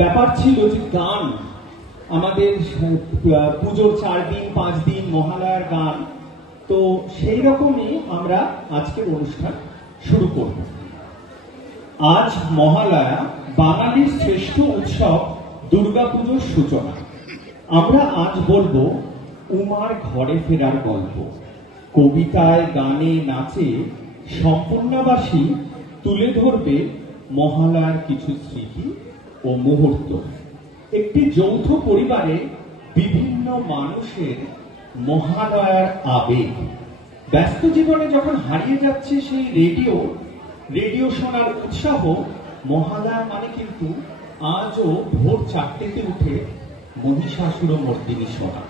ব্যাপার ছিল যে গান আমাদের পুজোর 4 দিন 5 দিন মহালয়ার গান, তো সেই রকমই আমরা আজকের অনুষ্ঠান শুরু করব। আজ মহালয়া, বাঙালির শ্রেষ্ঠ উৎসব দুর্গাপুজোর সূচনা। আমরা আজ বলবো উমার ঘরে ফেরার গল্প। কবিতায়, গানে, নাচে সম্পূর্ণবাসী তুলে ধরবে মহালয়ার কিছু স্মৃতি ও মুহূর্ত। একটি যৌথ পরিবারে বিভিন্ন মানুষের মহালয়ার আবেগ। ব্যস্ত জীবনে যখন হারিয়ে যাচ্ছে সেই রেডিও শোনার উৎসাহ, মহালয়া মানে কিন্তু আজও ভোর 4টেতে উঠে মহিষাসুর মর্দিনী শোনা।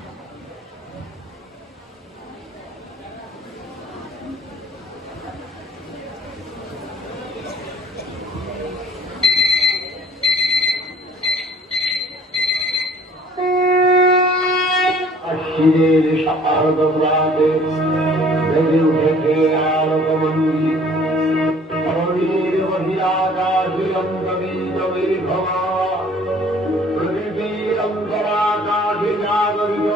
আশ্বিনের শারদম রাতে বেজে উঠেছে আলোকমঞ্জি, অরণ্যের বহিরাকাশে অন্তবীজমের ভবা, প্রদীপের অন্তরাকাশে জাগরিত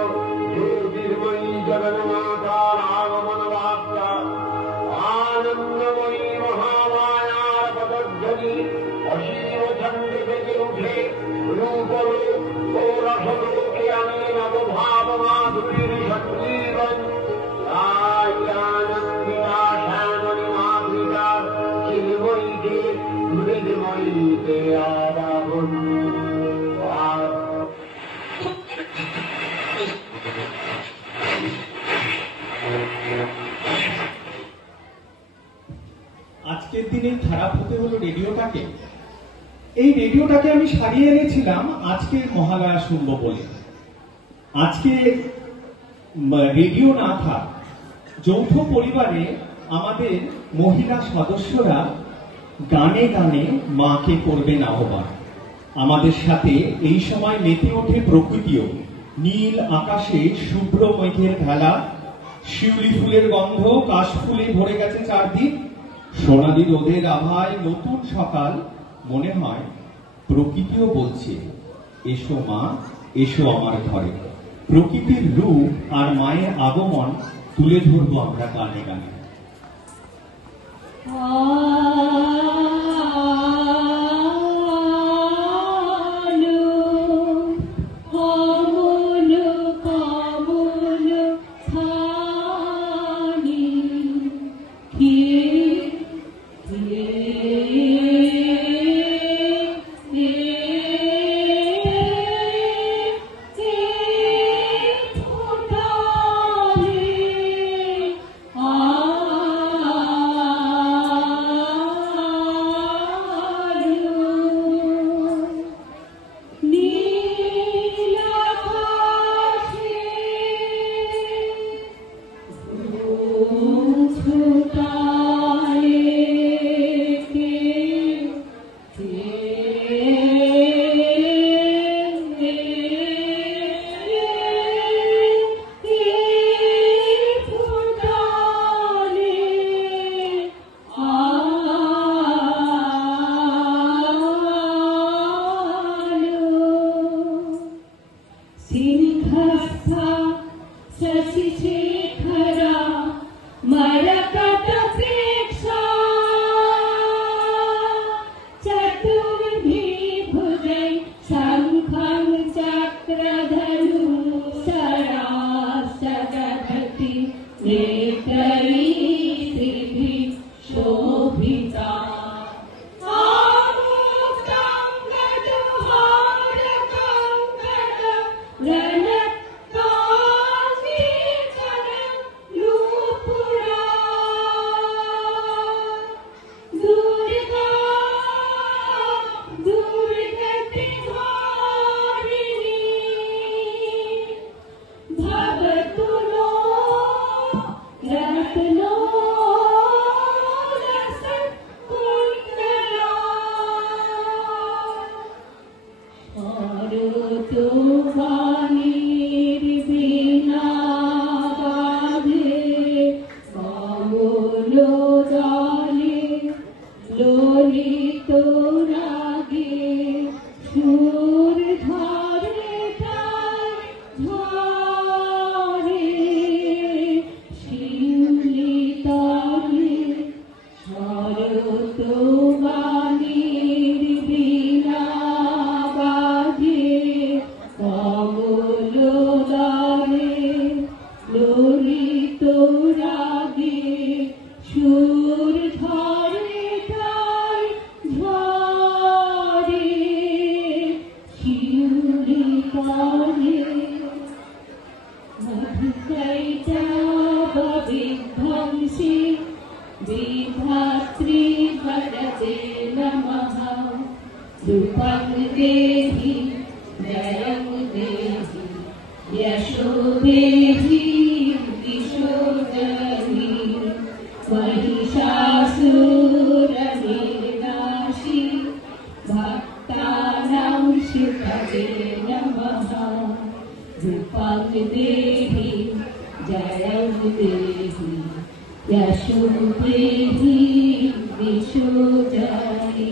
জ্যোতির্ময়ী জগন্মাতার আগমন বার্তা। আনন্দময়ী মহামায়ার পদধ্বনি অসীম ছন্দে বেজে উঠে রূপরূপ ও রসরূপে আমি নবভাব মাধুরীর সঞ্জীবন। তাই আনন্দিতা শ্যামলী মাতৃকার চিন্ময়ীকে মৃদময়ীতে আবাহন। আজকের দিনে খারাপ হতে হলো রেডিওটাকে। এই রেডিওটাকে আমি সারিয়ে এনেছিলাম আজকে মহালয়া শুনবো বলে। আজকে রেডিও না থাক, যৌথ পরিবারে আমাদের মহিলা সদস্যরা গানে গানে মাকে করবেন আহ্বান। আমাদের সাথে এই সময় মেতে ওঠে প্রকৃতিও। নীল আকাশে শুভ্র মেঘের ভেলা, শিউলি ফুলের গন্ধ, কাশফুলে ভরে গেছে চারদিক। সোনালি রোদের আভায় নতুন সকাল, মনে হয় প্রকৃতিও বলছে এসো মা, এসো আমার ঘরে। প্রকৃতির রূপ আর মায়ের আগমন তুলে ধরবো আমরা গানে গানে। Rana মধুকৈটা বিধ্বংসী বিধাত্রী বরদে নমঃ রূপং দেহি জয়ং দেহি यशो देहि दिशो जहि महिषासुरनिर्नाशि भक्तानां शुभगे नमः रूपं देहि जयं देहि यशो देहि दिशो जहि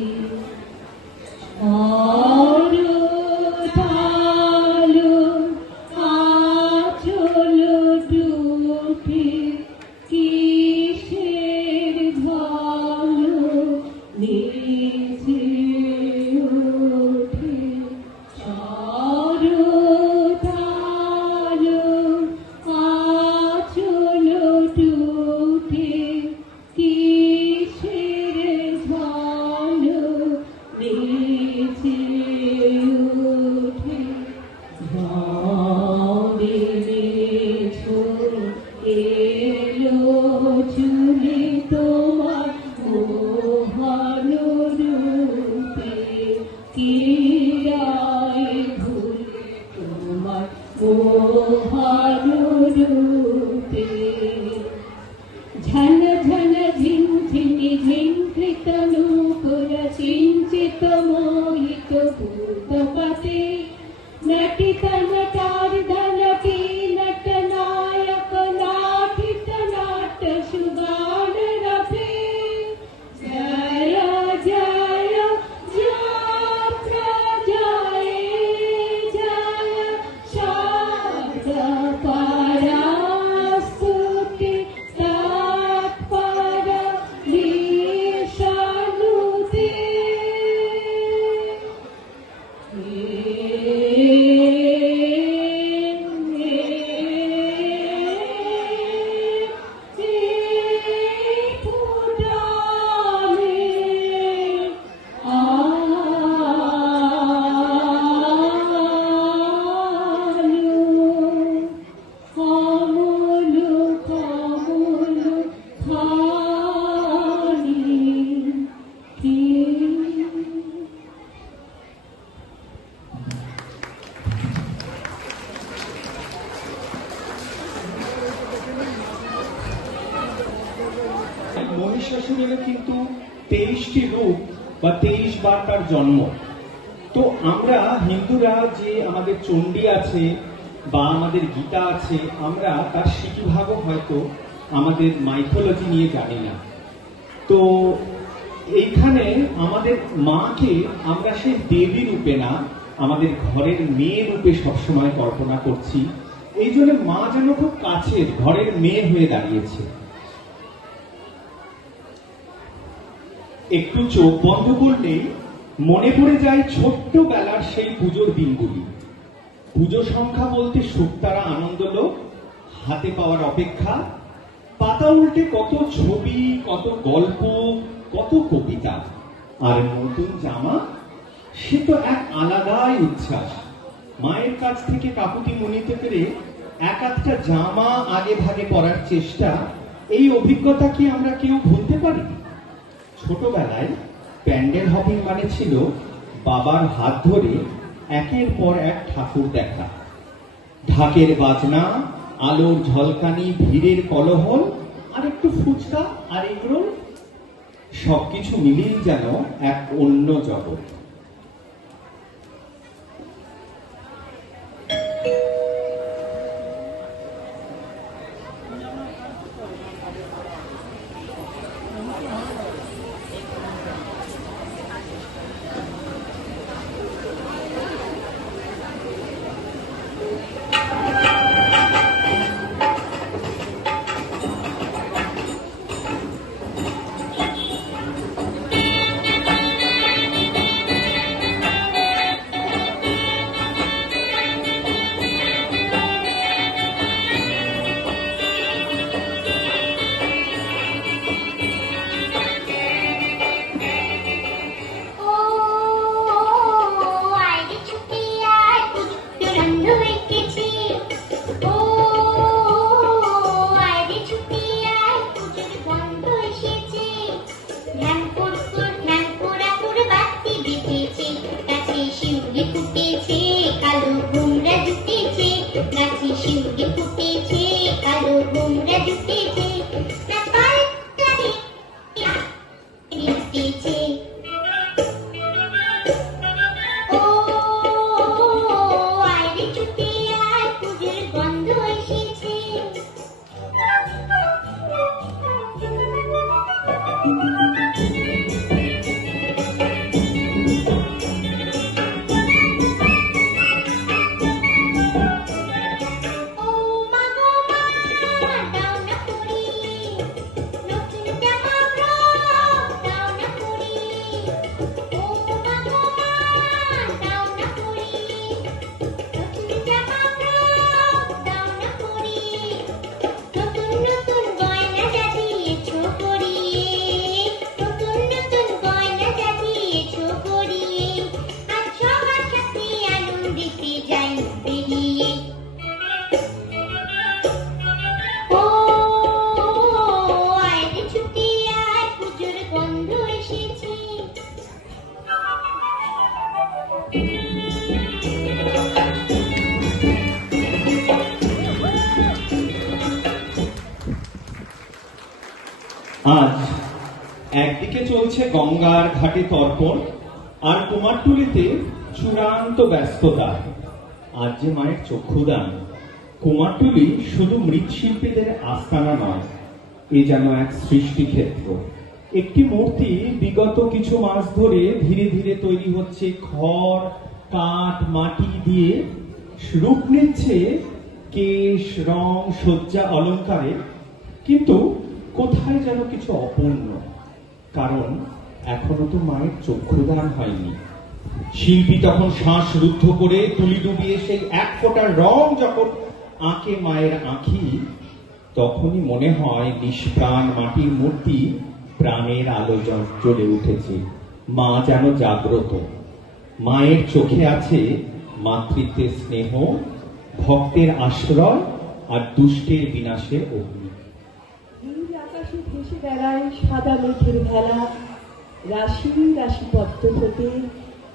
झन झन झिं झिनि झिंकृत नूपुर सिंचित मोहित भूतपते नटित नटार्दनटी नट नायक नाटित नाट सुगान रफे जय जय यात्रा जय जय शारद परास्तुति तत्पर विशानुते মহিষাসুরের কিন্তু 23টি রূপ বা 23 বার তার জন্ম। তো আমরা হিন্দুরা যে আমাদের চণ্ডী আছে বা আমাদের গীতা আছে, আমরা তার সিকিভাগও হয়তো আমাদের মাইথোলজি নিয়ে জানি না। তো এইখানে আমাদের মাকে আমরা সেই দেবী রূপে না, আমাদের ঘরের মেয়ে রূপে সবসময় কল্পনা করছি। এই জন্য মা যেন খুব কাছের ঘরের মেয়ে হয়ে দাঁড়িয়েছে। একটু চোখ বন্ধ করলেই মনে পড়ে যায় ছোট্টবেলার সেই পুজোর দিনগুলি। পুজো সংখ্যা বলতে শুকতারা আনন্দলোক, হাতে পাওয়ার অপেক্ষা, পাতা উল্টে কত ছবি, কত গল্প, কত কবিতা, আর নতুন জামা, সে তো এক আলাদাই উচ্ছ্বাস। মায়ের কাছ থেকে কাকুতি মনিতে পেরে এক একটা জামা আগে ভাগে পরার চেষ্টা, এই অভিজ্ঞতা কি আমরা কেউ ভুলতে পারি? ছোটবেলায় প্যান্ডেল হপিং মানে ছিল বাবার হাত ধরে একের পর এক ঠাকুর দেখা, ঢাকের বাজনা, আলোর ঝলকানি, ভিড়ের কলহল, আর একটু ফুচকা আর এগরোল, সবকিছু মিলিয়ে যেন এক অন্য জগৎ। ফুটেছে, কালো গোমরা জুটেছে, গাছে শিউলি ফুটেছে, কালো গোমরা জুটেছে, না পাল্টারে ফুটেছে। ও আয়রে ছুটে আয়, পুজোর গন্ধ এসেছে। ও মা গো মা, দাও না করে নতুন জামা ফ্রক, দাও না করে। ও মা গো মা, দাও না করে নতুন জামা ফ্রক, দাও না করে। নতুন নতুন গয়না সাজিয়েছো পরিয়ে, নতুন নতুন গয়না সাজিয়েছো পরিয়ে, আজ সবার সাথে আনন্দিতে যাই বেরিয়ে। ও আয়রে ছুটে আয়, পুজোর গন্ধ এসেছে। আজ একদিকে চলছে গঙ্গার ঘাটে তর্পণ, আর কুমারটুলিতে চূড়ান্ত ব্যস্ততা। আজ যে মায়ের চক্ষুদান। কুমারটুলি শুধু মৃৎশিল্পীদের আস্তানা নয়, এ যেন এক সৃষ্টিক্ষেত্র। একটি মূর্তি বিগত কিছু মাস ধরে ধীরে ধীরে তৈরি হচ্ছে খড়, কাঠ, মাটি দিয়ে। রূপ নিচ্ছে কেশ, রং, সজ্জা, অলঙ্কারে, কিন্তু কোথায় যেন কিছু অপূর্ণ। কারণ এখনো তো মায়ের চক্ষুদান হয়নি। শিল্পী তখন শ্বাস রুদ্ধ করে তুলি ডুবিয়ে সেই এক ফোঁটা রং যখন আঁকে মায়ের আঁখি, তখনই মনে হয় নিষ্প্রাণ মাটির মূর্তি প্রাণের আলো জ্বলে উঠেছে। মা যেন জাগ্রত। মায়ের চোখে আছে মাতৃত্বের স্নেহ, ভক্তের আশ্রয়, আর দুষ্টের বিনাশে অগ্নি। নীল আকাশে ভেসে বেড়ায় সাদা মেঘের ভেলা, রাশি রাশি পদ্ম ফোটে,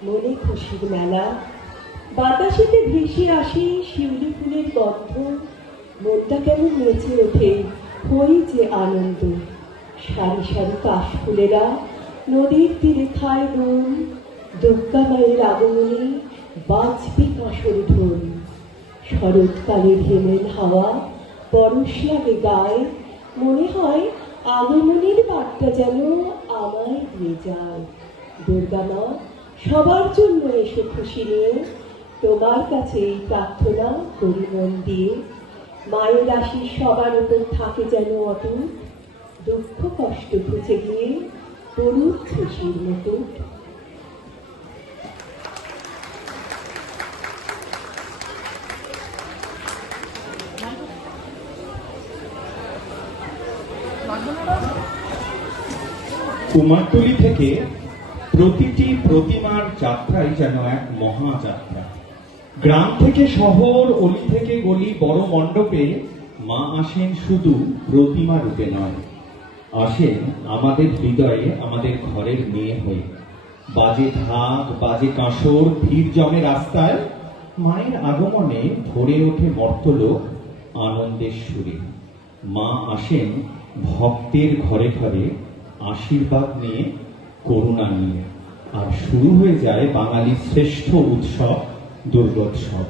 মনে খুশির মেলা। বাতাসেতে ভেসে আসে শিউলি ফুলের গন্ধ, মনটা কেমন নেচে ওঠে, হই যে আনন্দ। সারি সারি কাশফুলেরা নদীর তীরে খায় নুন, দুর্গা মায়ের আগমনে বাজবে কাঁসর ঢোল। শরৎকালের হেমেল হাওয়া পরশ লাগে গায়ে, মনে হয় আগমনের বার্তা যেন আমায় দিয়ে যায়। দুর্গা মা, সবার জন্য এসো খুশি নিয়ে, তোমার কাছে এই প্রার্থনা করি মন দিয়ে। মায়ের আশীষ সবার উপর থাকে যেন অটুট, দুঃখ কষ্ট ঘুচে গিয়ে পড়ুক খুশির মুকুট। কুমারটুলি থেকে প্রতিটি প্রতিমার যাত্রাই যেন এক মহাযাত্রা। গ্রাম থেকে শহর, অলি থেকে গলি, বড় মণ্ডপে মা আসেন শুধু প্রতিমা রূপে নয়, আসেন আমাদের হৃদয়ে, আমাদের ঘরের মেয়ে হয়ে। বাজে ঢাক, বাজে কাঁসর, ভিড় জমে রাস্তায়, মায়ের আগমনে ভরে ওঠে মর্তলোক আনন্দের সুরে। মা আসেন ভক্তের ঘরে ঘরে, আশীর্বাদ নিয়ে, করুণা নিয়ে। আর শুরু হয়ে যায় বাঙালির শ্রেষ্ঠ উৎসব, দুর্গোৎসব।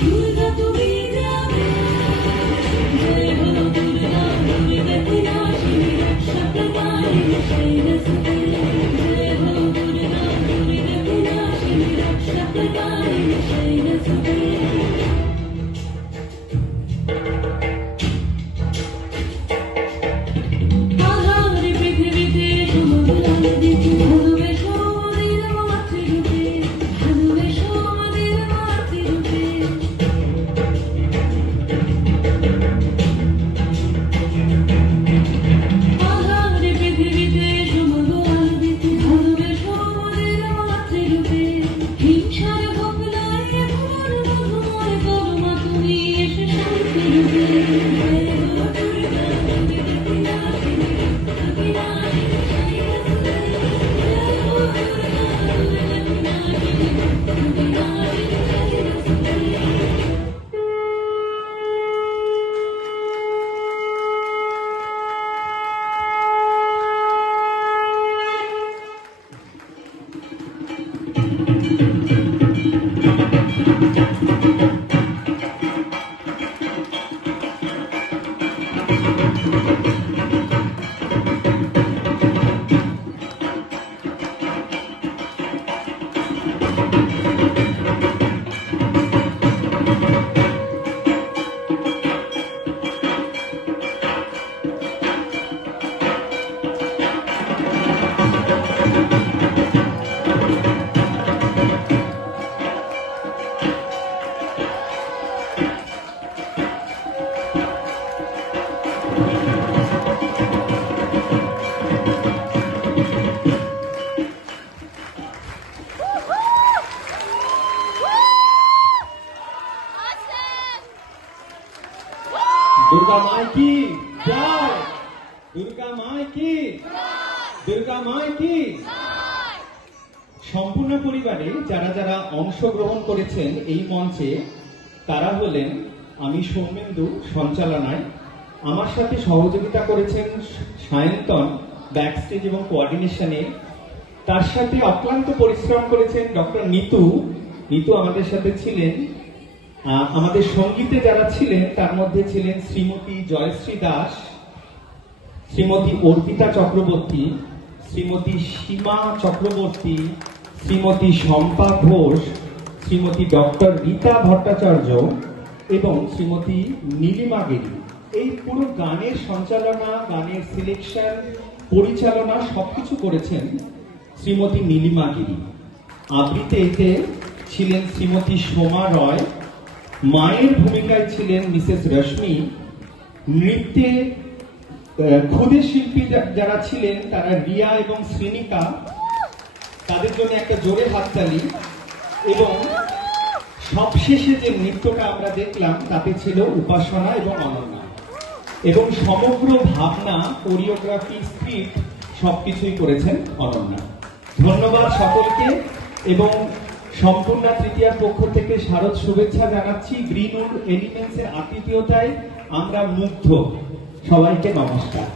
দুর্গা তুমি জানো, জয় হো দুর্গা, দুর্গা মায় কি জয়, দুর্গা মায় কি, দুর্গা মায় কি। সম্পূর্ণ পরিবারে যারা যারা অংশগ্রহণ করেছেন এই মঞ্চে তারা হলেন, আমি সৌমেন্দু সঞ্চালনায়, আমার সাথে সহযোগিতা করেছেন সায়ন্তন ব্যাকস্টেজ এবং কোঅর্ডিনেশনে, তার সাথে অক্লান্ত পরিশ্রম করেছেন ডক্টর নিতু। নিতু আমাদের সাথে ছিলেন। আমাদের সঙ্গীতে যারা ছিলেন তার মধ্যে ছিলেন শ্রীমতী জয়শ্রী দাস, শ্রীমতী অর্পিতা চক্রবর্তী, শ্রীমতী সীমা চক্রবর্তী, শ্রীমতী শম্পা ঘোষ, শ্রীমতী ডক্টর রীতা ভট্টাচার্য এবং শ্রীমতী নীলিমা গিরি। এই পুরো গানের সঞ্চালনা, গানের সিলেকশন, পরিচালনা সবকিছু করেছেন শ্রীমতী নীলিমা গিরি। আবৃত্তি এতে ছিলেন শ্রীমতী সোমা রয়, মায়ের ভূমিকায় ছিলেন মিসেস রশ্মি, নৃত্যে খুদে শিল্পী যারা ছিলেন তারা রিয়া এবং শ্রীনিকা, তাদের জন্য একটা জোরে হাততালি। এবং সবশেষে যে নৃত্যটা আমরা দেখলাম তাতে ছিল উপাসনা এবং অনন্যা, এবং সমগ্র ভাবনা, কোরিওগ্রাফি, স্ক্রিপ্ট সবকিছুই করেছেন অনন্যা। ধন্যবাদ সকলকে, এবং সম্পূর্ণ তৃতীয়ার পক্ষ থেকে শারদ শুভেচ্ছা জানাচ্ছি। গ্রিনউড এলিমেন্টসের আতিথেয়তায় আমরা মুগ্ধ। সবাইকে নমস্কার।